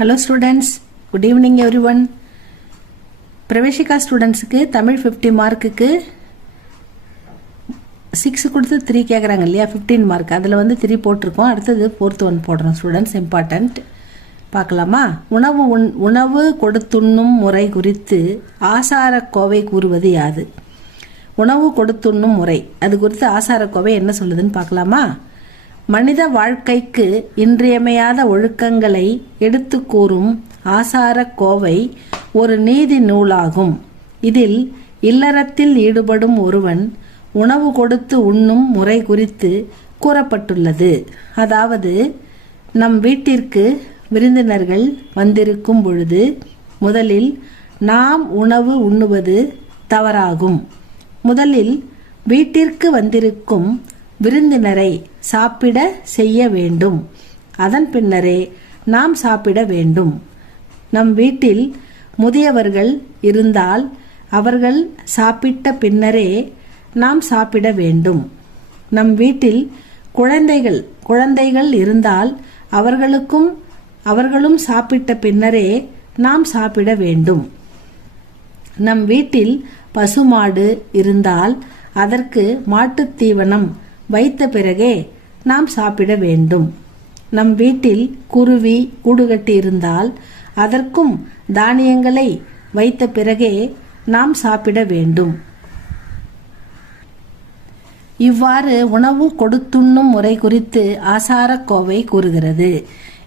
Hello students, good evening everyone. Praveshika students க்கு தமிழ் 50 மார்க்குக்கு 6 கொடுத்து 3 கேக்குறாங்க இல்லையா 15 மார்க் அதுல வந்து 3 போட்டுருக்கோம். அடுத்து fourth one போடுறோம் ஸ்டூடண்ட்ஸ் இம்பார்ட்டன்ட். பார்க்கலாமா? உணவு கொடுத்துண்ணும் முறை குறித்து ஆசாரக்கோவை கூறுவது யாது? உணவு கொடுத்துண்ணும் முறை அது குறித்து ஆசாரக்கோவை என்ன சொல்லுதுன்னு பார்க்கலாமா? மனித வாழ்க்கைக்கு இன்றியமையாத ஒழுக்கங்களை எடுத்து கூறும் ஆசாரக்கோவை ஒரு நீதி நூலாகும். இதில் இல்லறத்தில் ஈடுபடும் ஒருவன் உணவு கொடுத்து உண்ணும் முறை குறித்து கூறப்பட்டுள்ளது. அதாவது நம் வீட்டிற்கு விருந்தினர்கள் வந்திருக்கும் பொழுது முதலில் நாம் உணவு உண்ணுவது தவறாகும். முதலில் வீட்டிற்கு வந்திருக்கும் விருந்தினரை சாப்பிட செய்ய வேண்டும். அதன் பின்னரே நாம் சாப்பிட வேண்டும். நம் வீட்டில் முதியவர்கள் இருந்தால் அவர்கள் சாப்பிட்ட பின்னரே நாம் சாப்பிட வேண்டும். நம் வீட்டில் குழந்தைகள் இருந்தால் அவர்களும் சாப்பிட்ட பின்னரே நாம் சாப்பிட வேண்டும். நம் வீட்டில் பசுமாடு இருந்தால் அதற்கு மாட்டுத் தீவனம் வைத்த பிறகே நாம் சாப்பிட வேண்டும். நம் வீட்டில் குருவி கூடுகட்டி இருந்தால் அதற்கும் தானியங்களை வைத்த பிறகே நாம் சாப்பிட வேண்டும். இவ்வாறு உணவு கொடுத்துண்ணும் முறை குறித்து ஆசாரக்கோவை கூறுகிறது.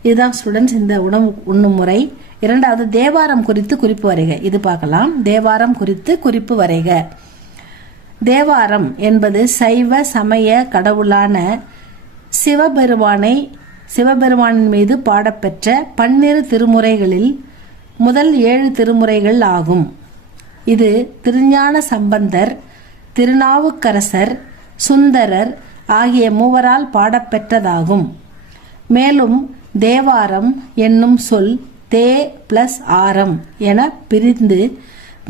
இதுதான் ஸ்டூடெண்ட்ஸ் இந்த உணவு உண்ணும் முறை. இரண்டாவது தேவாரம் குறித்து குறிப்பு வரைக. இது பார்க்கலாம். தேவாரம் குறித்து குறிப்பு வரைக. தேவாரம் என்பது சைவ சமய கடவுளான சிவபெருமானின் மீது பாடப்பெற்ற 12 திருமுறைகளில் முதல் 7 திருமுறைகள் ஆகும். இது திருஞான சம்பந்தர், திருநாவுக்கரசர், சுந்தரர் ஆகிய மூவரால் பாடப்பெற்றதாகும். மேலும் தேவாரம் என்னும் சொல் தே பிளஸ் ஆரம் என பிரிந்து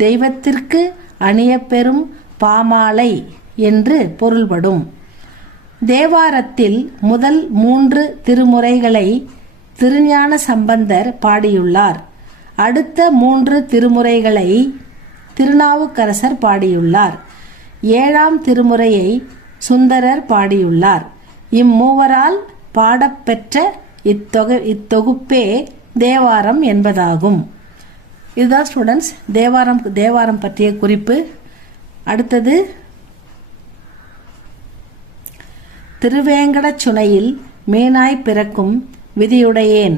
தெய்வத்திற்கு அணியப்பெறும் பாமாலை என்று பொருள்படும். தேவாரத்தில் முதல் 3 திருமுறைகளை திருஞான சம்பந்தர் பாடியுள்ளார். அடுத்த 3 திருமுறைகளை திருநாவுக்கரசர் பாடியுள்ளார். 7ஆம் திருமுறையை சுந்தரர் பாடியுள்ளார். இம்மூவரால் பாடப்பெற்ற இத்தொகுப்பே தேவாரம் என்பதாகும். இதுதான் ஸ்டூடெண்ட்ஸ் தேவாரம் பற்றிய குறிப்பு. அடுத்தது திருவேங்கடச்சுனையில் மீனாய் பிறக்கும் விதியுடையேன்